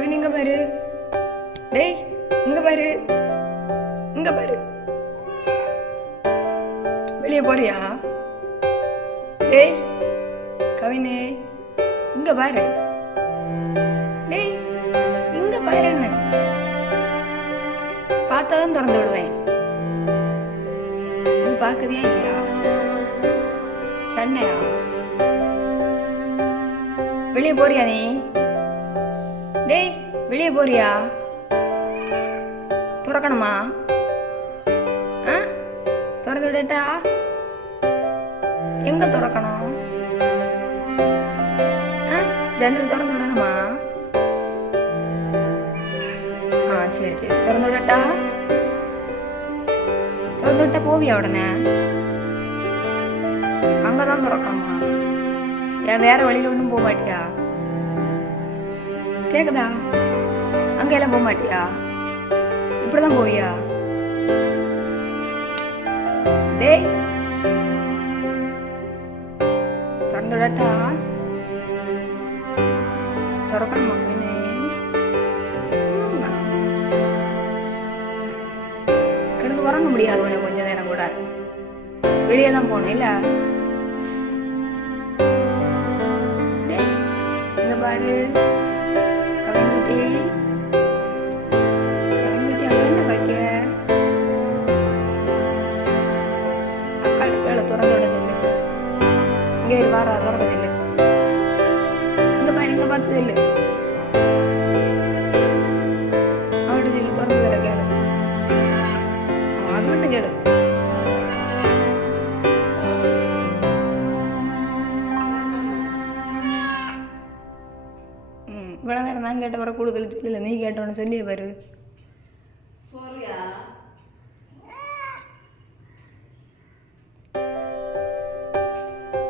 கவின் இங்க பாரு. டேய் இங்க பாரு. இங்க பாரு. வெளியே போறியா? டேய் கவினே இங்க பாரு. டேய் இங்க பாருன்னு. பார்த்தா தான் திறந்து விடுவேன். நீ பார்க்குறியா இல்லையா? சண்டையா வெளியே போறியா நீ? டேய் வெளியே போறியா? துறக்கணுமா? ஆ? திறந்து விடட்டா? எங்க துறக்கணும்? ஆ? ஜன்னல் திறந்து விடணுமா? ஆ சரி சரி. திறந்து விடட்டா? திறந்து விட்டா போவியா உடனே? அங்கதான் திறக்கணுமா? ஏன் வேற வழியில ஒன்றும் போக மாட்டியா? கேக்குதா? அங்க எல்லாம் போக மாட்டியா? இப்படிதான் போவியா? டேய். திறந்து திறக்கணுமா கவினே கிடந்து உறங்க முடியாது உனக்கு கொஞ்ச நேரம் கூட. வெளியே தான் போகணும் இல்ல? டேய், பாரு. கவின்குட்டி கவின்குட்டி அங்க என்ன வைக்க அக்காடு வேலை திறந்து விடுதில்லை இங்கே வாரா திறக்கதில்லை இங்க பாரு இங்க பார்த்ததில்லை இவ்வளோ நேரம் நான் கேட்ட வர கூடுதல் சொல்லல நீ கேட்டோன்னு சொல்லியே பாரு போறியா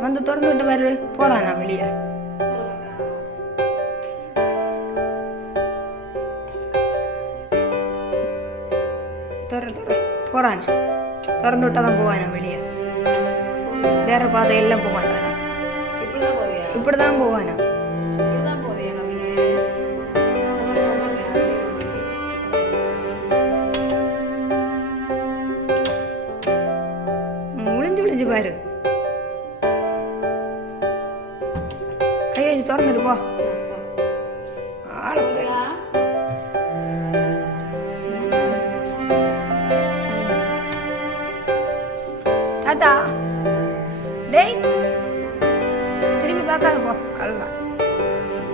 வந்து திறந்து விட்டு பாரு போறான் நான் வெளியே திற திற போறான் திறந்து விட்டா தான் போவானா வெளியே வேற பாதை எல்லாம் போக ஒளிஞ்சு பாரு. கை வச்சு திறந்துட்டு போ. டாட்டா டேய். திரும்பி பார்க்காத போ.